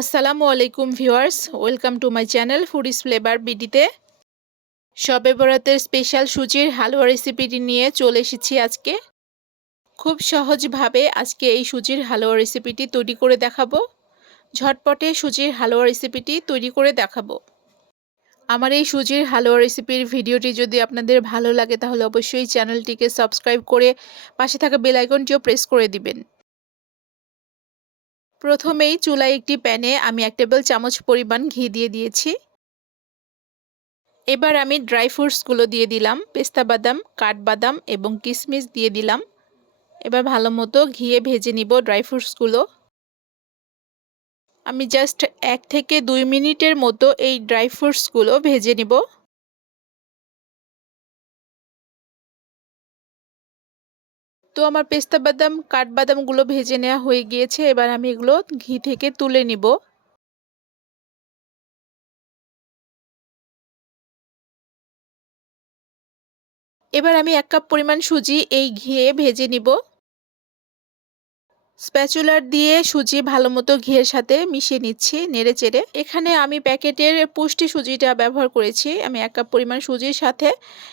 আসসালামু আলাইকুম viewers, welcome to my channel foodies flavour বিডিতে। সবে বরাতের স্পেশাল সুজির হালুয়া রেসিপিটি নিয়ে চলে এসেছি আজকে। খুব সহজভাবে আজকে এই সুজির হালুয়া রেসিপিটি তৈরি করে দেখাবো। ঝটপটে সুজির হালুয়া রেসিপিটি তৈরি করে দেখাবো। আমার এই সুজির হালুয়া রেসিপির ভিডিওটি যদি আপনাদের ভালো লাগে, তাহলে অবশ্যই চ্যানেলটিকে সাবস্ক্রাইব করে পাশে থাকা বেল আইকনটিও প্রেস করে দিবেন। প্রথমেই চুলায় একটি প্যানে আমি এক টেবিল চামচ পরিমাণ ঘি দিয়ে দিয়েছি। এবার আমি ড্রাই ফ্রুটসগুলো দিয়ে দিলাম, পেস্তা বাদাম, কাঠবাদাম এবং কিশমিশ দিয়ে দিলাম। এবার ভালো মতো ঘিয়ে ভেজে নিব ড্রাই ফ্রুটসগুলো। আমি জাস্ট এক থেকে দুই মিনিটের মতো এই ড্রাই ফ্রুটসগুলো ভেজে নিব। তো আমার পেস্তা বাদাম কাঠবাদামগুলো ভেজে নেওয়া হয়ে গিয়েছে। এবার আমি এগুলো ঘি থেকে তুলে নিব। এবার আমি এক কাপ পরিমাণ সুজি এই ঘিয়ে ভেজে নিব। স্প্যাচুলার দিয়ে সুজি ভালো মতো ঘিয়ের সাথে মিশিয়ে নিচ্ছি নেড়ে চেড়ে। এখানে আমি প্যাকেটের পুষ্টি সুজিটা ব্যবহার করেছি। আমি এক কাপ পরিমাণ সুজির সাথে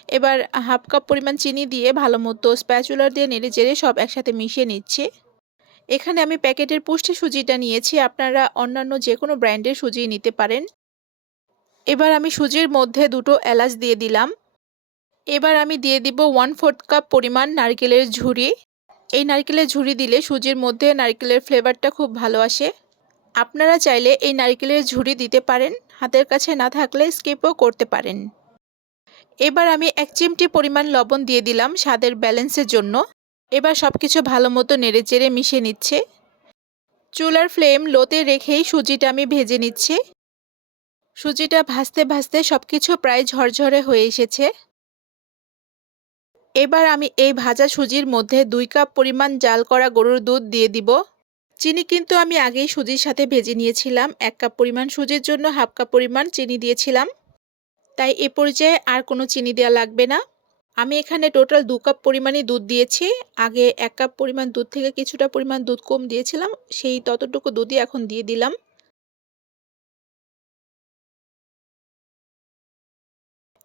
এবার হাফ কাপ পরিমাণ চিনি দিয়ে ভালো মতো স্প্যাচুলার দিয়ে নেড়ে চেড়ে সব একসাথে মিশিয়ে নিচ্ছি। এখানে আমি প্যাকেটের পুষ্টি সুজিটা নিয়েছি। আপনারা অন্যান্য যে কোনো ব্র্যান্ডের সুজি নিতে পারেন। এবার আমি সুজির মধ্যে দুটো এলাচ দিয়ে দিলাম। এবার আমি দিয়ে দিব ওয়ান ফোর্থ কাপ পরিমাণ নারকেলের ঝুড়ি এই নারকেলের ঝুড়ি দিলে সুজির মধ্যে নারকেলের ফ্লেভারটা খুব ভালো আসে। আপনারা চাইলে এই নারকেলের ঝুড়ি দিতে পারেন, হাতের কাছে না থাকলে স্কিপও করতে পারেন। এবার আমি এক চিমটি পরিমাণ লবণ দিয়ে দিলাম স্বাদের ব্যালেন্সের জন্য। এবার সব কিছু ভালো মতো নেড়ে চেড়ে মিশিয়ে নিচ্ছে। চুলার ফ্লেম লোতে রেখেই সুজিটা আমি ভেজে নিচ্ছি। সুজিটা ভাজতে ভাজতে সব কিছু প্রায় ঝরঝরে হয়ে এসেছে। এবার আমি এই ভাজা সুজির মধ্যে দুই কাপ পরিমাণ জাল করা গরুর দুধ দিয়ে দিব। চিনি কিন্তু আমি আগেই সুজির সাথে ভেজে নিয়েছিলাম। এক কাপ পরিমাণ সুজির জন্য হাফ কাপ পরিমাণ চিনি দিয়েছিলাম। তাই এ পর্যায়ে আর কোনো চিনি দেওয়া লাগবে না। আমি এখানে টোটাল দু কাপ পরিমাণই দুধ দিয়েছি। আগে এক কাপ পরিমাণ দুধ থেকে কিছুটা পরিমাণ দুধ কম দিয়েছিলাম। সেই ততটুকু দুধই এখন দিয়ে দিলাম।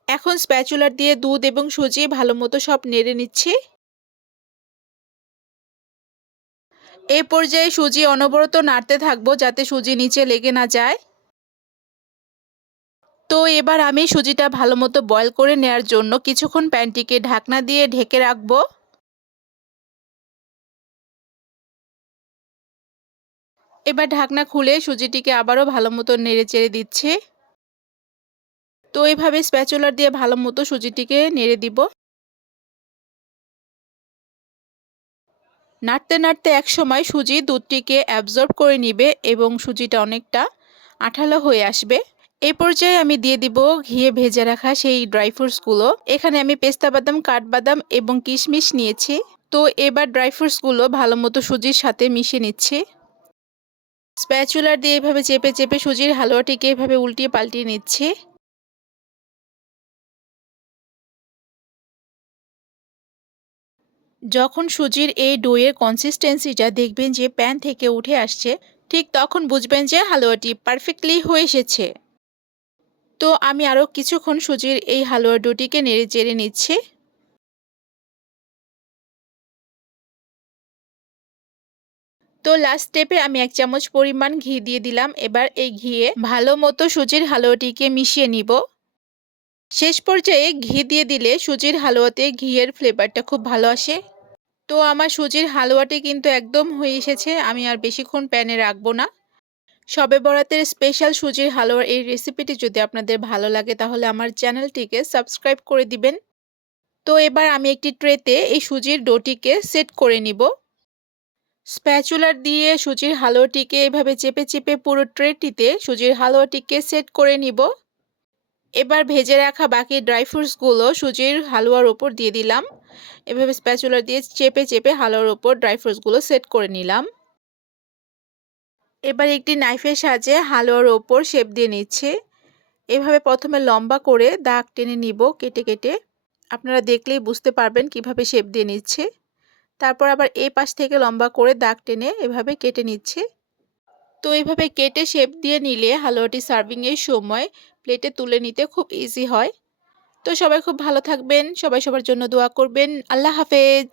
এখন স্প্যাচুলার দিয়ে দুধ এবং সুজি ভালো মতো সব নেড়ে নিচ্ছি। এ পর্যায়ে সুজি অনবরত নাড়তে থাকব যাতে সুজি নিচে লেগে না যায়। তো এবার আমি সুজিটা ভালো মতো বয়ল করে নেয়ার জন্য কিছুক্ষণ প্যানটিকে ঢাকনা দিয়ে ঢেকে রাখব। এবার ঢাকনা খুলে সুজিটিকে আবারও ভালো মতো নেড়ে চেড়ে দিচ্ছে। তো এইভাবে স্প্যাচুলার দিয়ে ভালো মতো সুজিটিকে নেড়ে দিব। নাড়তে নাড়তে এক সময় সুজি দুধটিকে অ্যাবজর্ব করে নিবে এবং সুজিটা অনেকটা আঠালো হয়ে আসবে। এই পর্যায়ে আমি দিয়ে দিব ঘিয়ে ভেজে রাখা সেই ড্রাই ফ্রুটসগুলো এখানে আমি পেস্তা বাদাম, কাঠবাদাম এবং কিশমিশ নিয়েছি। তো এবার ড্রাই ফ্রুটসগুলো ভালো মতো সুজির সাথে মিশিয়ে নিচ্ছি। স্প্যাচুলার দিয়ে এভাবে চেপে চেপে সুজির হালুয়াটিকে এভাবে উল্টিয়ে পাল্টিয়ে নিচ্ছি। যখন সুজির এই ডোয়ের কনসিস্টেন্সিটা দেখবেন যে প্যান থেকে উঠে আসছে, ঠিক তখন বুঝবেন যে হালুয়াটি পারফেক্টলি হয়ে এসেছে। তো আমি আরও কিছুক্ষণ সুজির এই হালুয়া ডোটিকে নেড়ে চেড়ে নিচ্ছি। তো লাস্ট স্টেপে আমি এক চামচ পরিমাণ ঘি দিয়ে দিলাম, এবার এই ঘিয়ে ভালো মতো সুজির হালুয়াটিকে মিশিয়ে নিব। শেষ পর্যায়ে ঘি দিয়ে দিলে সুজির হালুয়াতে ঘিয়ের ফ্লেভারটা খুব ভালো আসে। তো আমার সুজির হালুয়াটি কিন্তু একদম হয়ে এসেছে, আমি আর বেশিক্ষণ প্যানে রাখব না। সবে বরাতের স্পেশাল সুজির হালুয়ার এই রেসিপিটি যদি আপনাদের ভালো লাগে, তাহলে আমার চ্যানেলটিকে সাবস্ক্রাইব করে দিবেন। তো এবার আমি একটি ট্রেতে এই সুজির ডোটিকে সেট করে নিব। স্প্যাচুলার দিয়ে সুজির হালুয়াটিকে এভাবে চেপে চেপে পুরো ট্রেটিতে সুজির হালুয়াটিকে সেট করে নিব। এবার ভেজে রাখা বাকি ড্রাই ফ্রুটসগুলো সুজির হালুয়ার ওপর দিয়ে দিলাম। এভাবে স্প্যাচুলার দিয়ে চেপে চেপে হালুয়ার ওপর ড্রাই ফ্রুটসগুলো সেট করে নিলাম। এবার একটি নাইফের সাহায্যে হালুয়ার ওপর শেপ দিয়ে নিচ্ছে। এভাবে প্রথমে লম্বা করে দাগ টেনে নিব কেটে কেটে। আপনারা দেখলেই বুঝতে পারবেন কীভাবে শেপ দিয়ে নিচ্ছে। তারপর আবার এই পাশ থেকে লম্বা করে দাগ টেনে এভাবে কেটে নিচ্ছে। তো এভাবে কেটে শেপ দিয়ে নিলে হালুয়াটি সার্ভিংয়ের সময় প্লেটে তুলে নিতে খুব ইজি হয়। তো সবাই খুব ভালো থাকবেন সবাই সবার জন্য দোয়া করবেন। আল্লাহ হাফেজ।